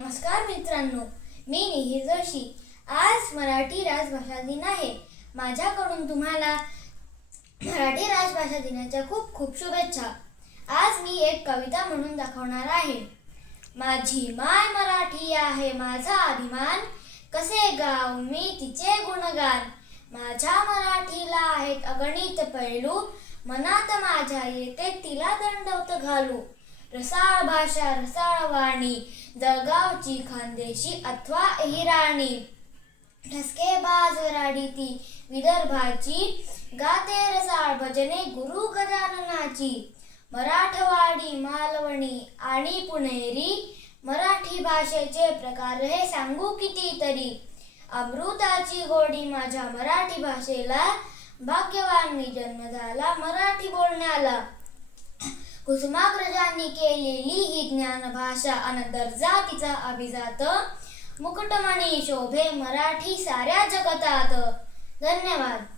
नमस्कार मित्रांनो मी निहीर जोशी. आज मराठी राजभाषा दिन आहे. माझ्याकडून तुम्हाला मराठी राजभाषा दिनाच्या खूप खूप शुभेच्छा. आज मी एक कविता म्हणून दाखवणार आहे. माझी माय मराठी आहे माझा अभिमान. कसे गाव मी तिचे गुणगान. माझ्या मराठीला आहेत अगणित पैलू. मनात माझ्या येते तिला दंडवत घालू. रसाळ भाषा रसाळ वाणी जळगावची खानदेशी अथवा हिराणी. ठसके बाज विदर्भाची गाते रसाळ भजने गुरु गजाननाची. मराठवाडी मालवणी आणि पुणेरी मराठी भाषेचे प्रकार हे सांगू कितीतरी. अमृताची गोडी माझ्या मराठी भाषेला भाग्यवान मी जन्म झाला मराठी बोलण्याला. कुसुमाग्रजांनी केलेली ही ज्ञान भाषा अन दर्जा तिचा अभिजात. मुकुटमणी शोभे मराठी साऱ्या जगतात. धन्यवाद.